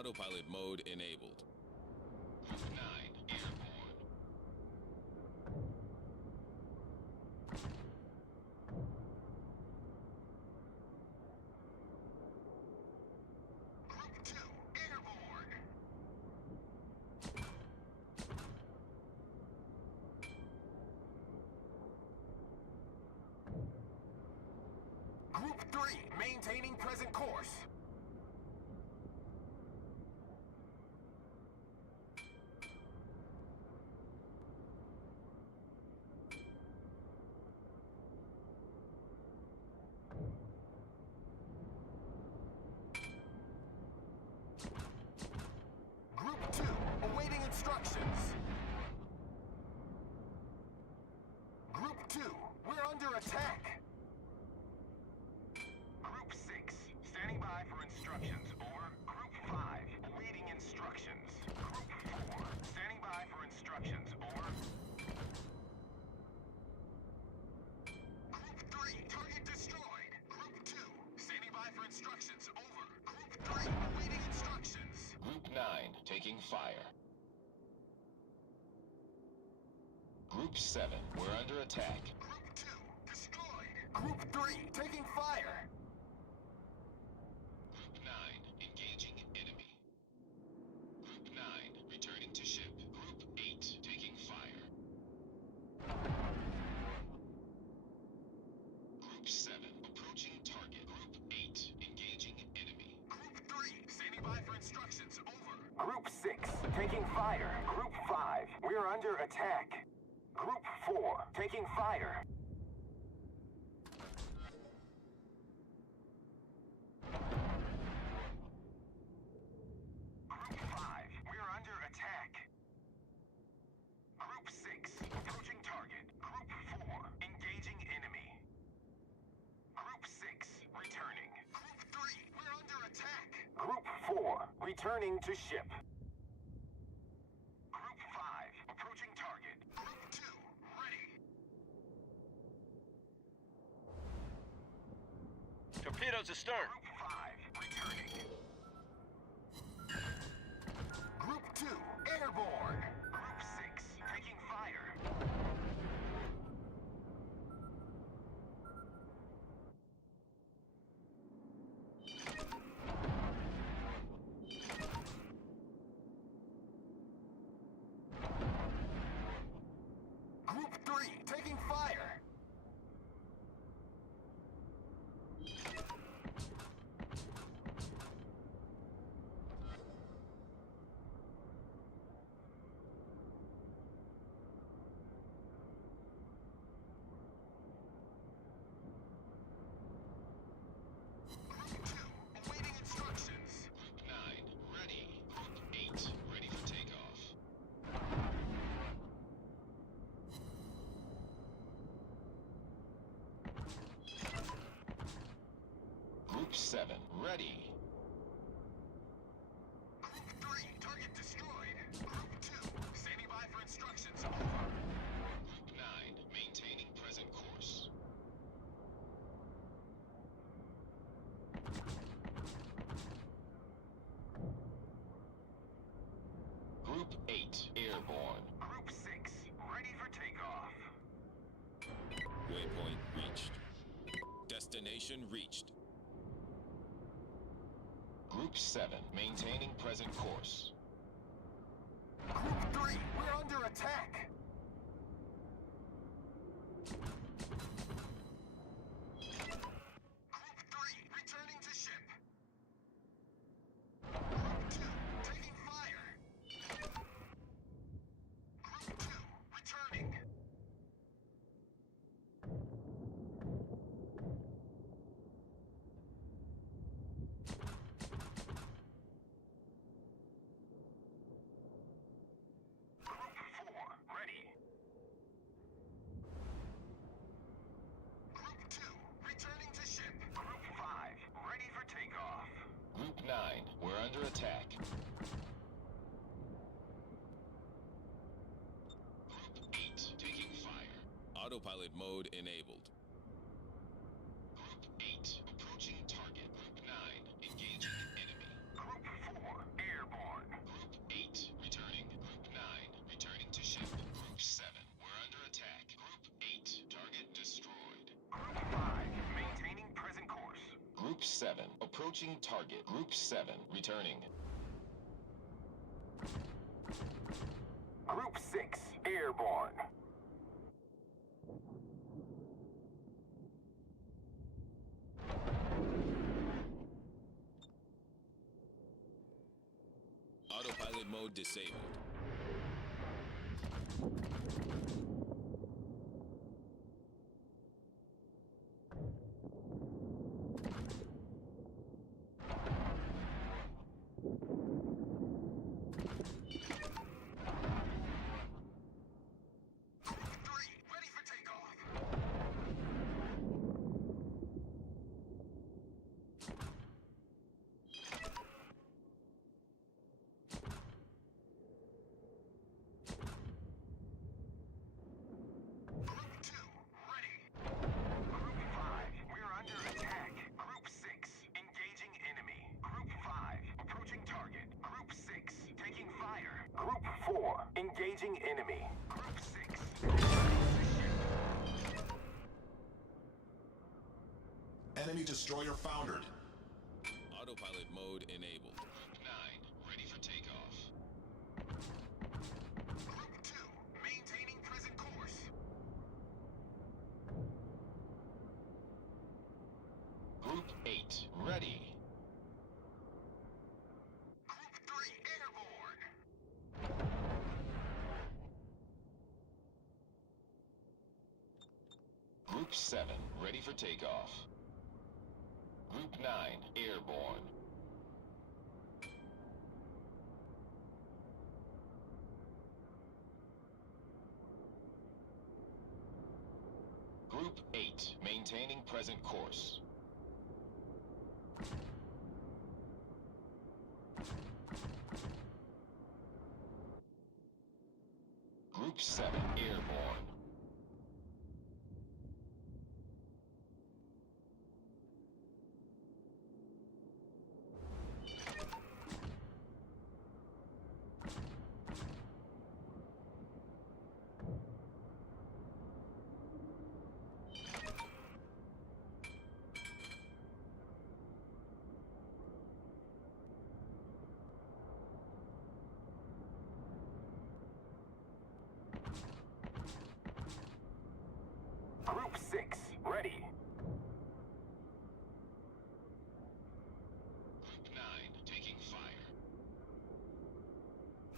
Autopilot mode enabled. Group 9, airborne. Group 2, airborne. Group 3, maintaining present course. Group 2, awaiting instructions. Group 2, we're under attack. Group 6, standing by for instructions, over. Group 5, awaiting instructions. Group 4, standing by for instructions, over. Group 3, target destroyed. Group 2, standing by for instructions, over. Group 3, awaiting instructions. Group 9, taking fire. Group 7, we're under attack. Group 2, destroyed. Group 3, taking fire. Group 9, engaging enemy. Group 9, returning to ship. Group 8, taking fire. Group 7, approaching target. Group 8, engaging enemy. Group 3, standing by for instructions, over. Group 6, taking fire. Group 5, we're under attack. Group 4, taking fire. Group 5, we're under attack. Group 6, approaching target. Group 4, engaging enemy. Group 6, returning. Group 3, we're under attack. Group 4, returning to ship. Group 5, approaching target. Group 2, ready. Torpedoes astern. Group 5, returning. Group 2, airborne. Group 6, taking fire. Group 3, taking fire. Group 2, awaiting instructions. Group 9, ready. Group 8, ready for takeoff. Group 7, ready. Group 3, target destroyed. Group 2, standing by for instructions, over. Group 9, maintaining present course. Group 8, airborne. Group 6, ready for takeoff. Waypoint reached. Destination reached. Group 7, maintaining present course. Group 3, we're under attack. Group 3, returning to ship. Group 2, taking fire. Group 2, returning. Group 4, ready. Group 2, returning to ship. Group 5, ready for takeoff. Group 9, we're under attack. Group 8, taking fire. Autopilot mode enabled. Group 8, approaching target. Group 9, engaging enemy. Group 4, air 7, approaching target. Group 7, returning. Group 6, airborne. Autopilot mode disabled. Group 4, engaging enemy. Group 6. Enemy destroyer foundered. Autopilot mode enabled. Group 9, ready for takeoff. Group 2, maintaining present course. Group 8, ready. Group 3, airborne. Group 7, ready for takeoff. Group 9, airborne. Group 8, maintaining present course. Group 7, airborne. Group 6, ready. Group 9, taking fire.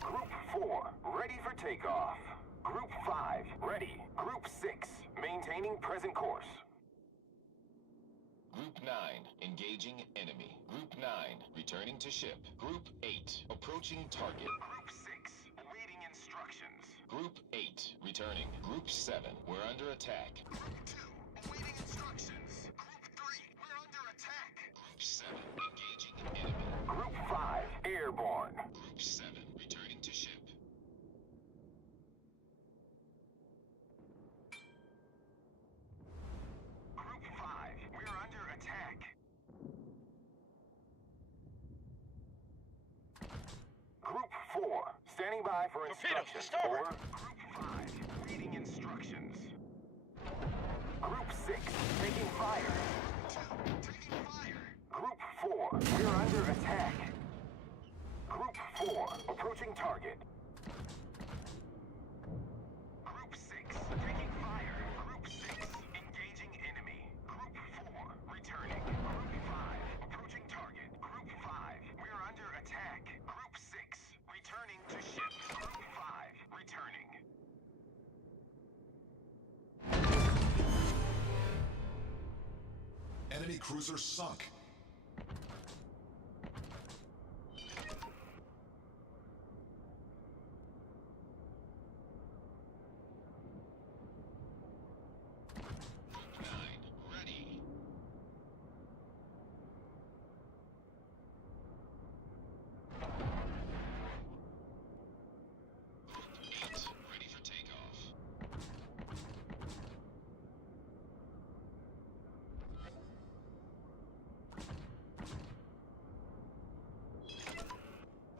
Group 4, ready for takeoff. Group 5, ready. Group 6, maintaining present course. Group 9, engaging enemy. Group 9, returning to ship. Group 8, approaching target. Group 6, awaiting instructions. Group 8, returning. Group 7, we're under attack. Group 2, awaiting instructions. Group 3, we're under attack. Group 7, engaging enemy. Group 5, airborne. Group 7, returning to ship. Group 5, we're under attack. Group 4, standing by for instructions. starboard. Over. Group 5, waiting instructions. Group 6, taking fire. Group 2, taking fire. Group 4, we're under attack. Group 4, approaching target. Group 6, taking fire. Group 6, engaging enemy. Group 4, returning. Group 5, approaching target. Group 5, we're under attack. Group 6, returning to ship. Group 5, returning. Enemy cruiser sunk. Group 9, ready. Group 8, ready for takeoff.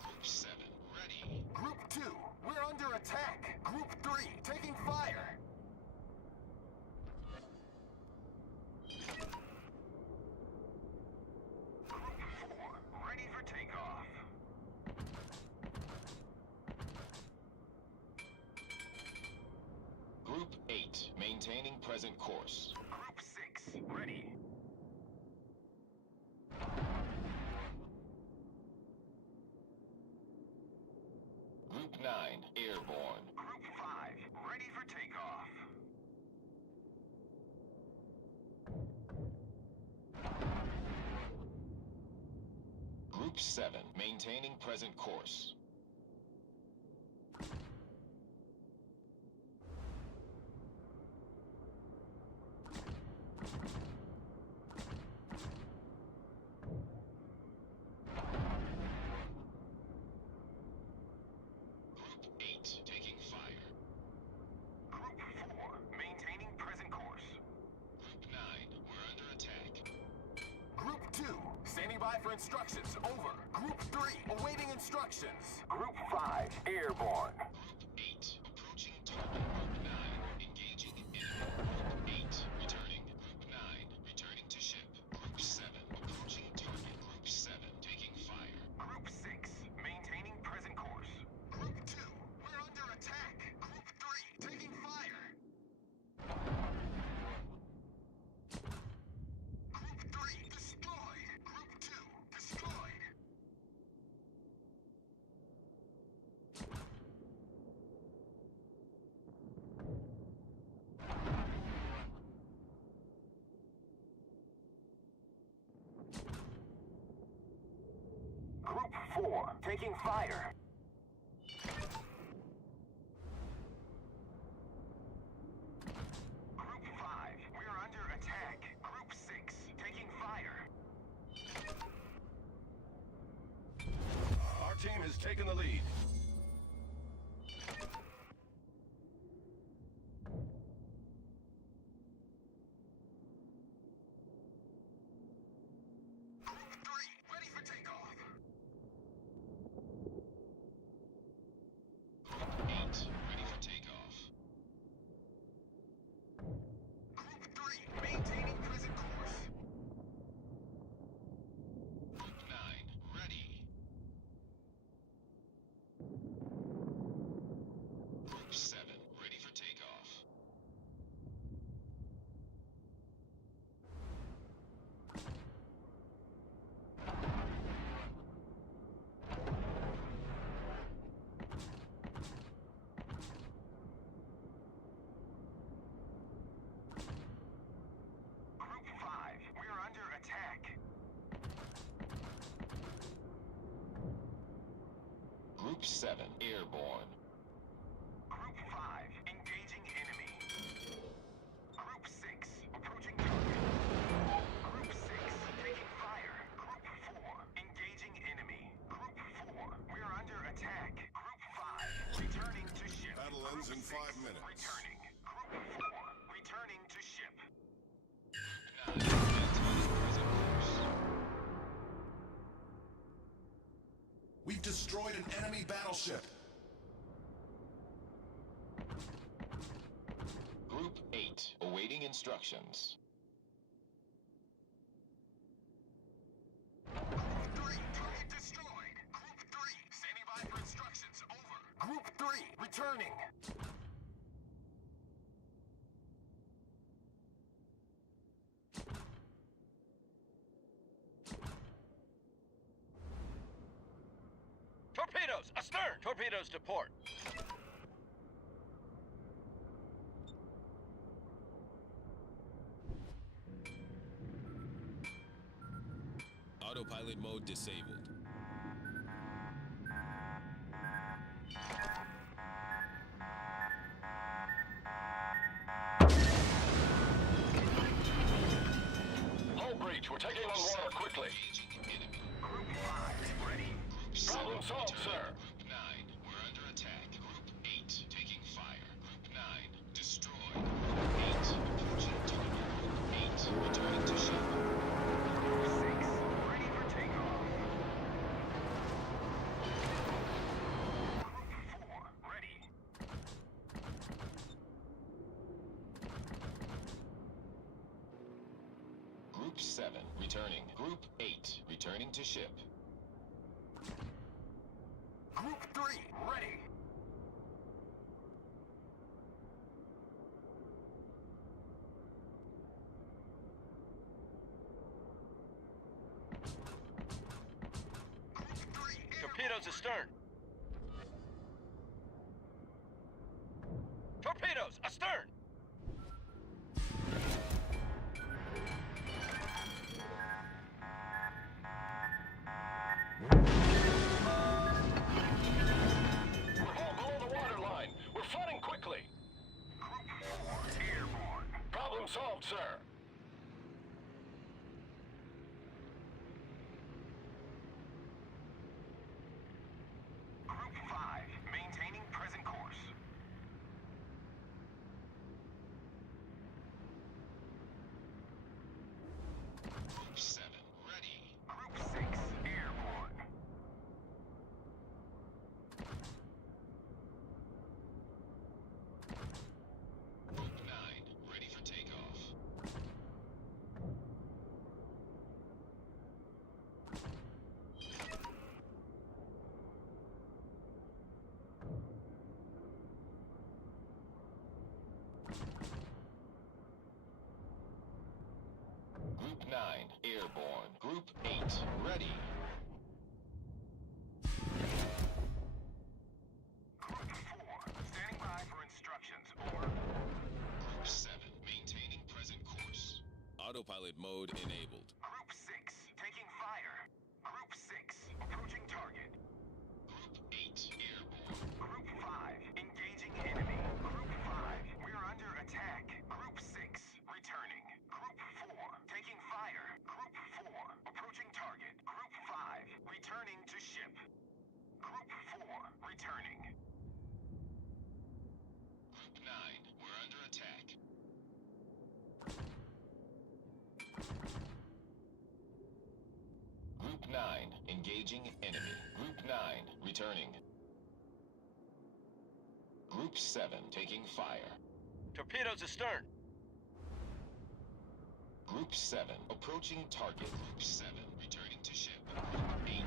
Group 7, ready. Group 2, we're under attack. Group 3, taking fire. maintaining present course. Group 6, ready. Group 9, airborne. Group 5, ready for takeoff. Group 7, maintaining present course. Group 8, taking fire. Group 4, maintaining present course. Group 9, we're under attack. Group 2, standing by for instructions. Over. Group 3, awaiting instructions. Group 5, airborne. Group 8, approaching target. Group 9, engaging enemy. Group 8, returning. Group 9, returning to ship. Group 7, approaching target. Group 7, taking fire. Group 6, maintaining present course. Group 2, we're under attack. Group 3, taking fire. Group 3, destroyed. Group 2, destroyed. Group 4, taking fire. Group 5, we're under attack. Group 6, taking fire. Our team has taken the lead. Group 3, ready for takeoff. Group 8, ready for takeoff. Group 3, maintaining present course. Group 9, ready. Group 7, ready for takeoff. Group 5, we're under attack. Group 7, airborne. Group 5, engaging enemy. Group 6, approaching target. Group 6, taking fire. Group 4, engaging enemy. Group 4, we're under attack. Group 5, returning to ship. Battle ends in Group 5 6, minutes. Returning. Group 4, returning to ship. Group 9, maintaining present course. We've destroyed an enemy battleship. Group 8, awaiting instructions. Group 3, target destroyed. Group 3, standing by for instructions. Over. Group 3, returning. Torpedoes, astern! Torpedoes to port. Autopilot mode disabled. Hull breach, we're taking on water quickly. Engaging enemy. Group 5, ready. Group 7, Problem solved, returning. sir. Group 9, we're under attack. Group 8, taking fire. Group 9, destroyed. Group 8, approaching target. Group 8, returning to ship. Group 6, ready for takeoff. Group 4, ready. Group 7, returning. Group 8, returning to ship. Group 3, ready. Torpedoes astern. Torpedoes astern. We're all below the waterline. We're flooding quickly. Group 4 airborne. Problem solved, sir. Group 5 maintaining present course. Group 7 ready. Group 6 airborne. Group 9 ready for takeoff. Group 9 airborne. Group 8 ready. Group 4 standing by for instructions. Over. Group 7 maintaining present course. Autopilot mode enabled. Group 6 taking fire. Group 6 approaching target. Group 8 airborne. Group 5 engaging enemy. Group 5 we're under attack. Group 6 returning. Group 4 taking fire. Group 4 approaching target. Group 5 returning to ship. Group 4 returning. Group 9 we're under attack. Group 9 engaging enemy. Group 9 returning. Group 7 taking fire. Torpedoes astern. Group 7 approaching target. Group 7 returning to ship. Group 8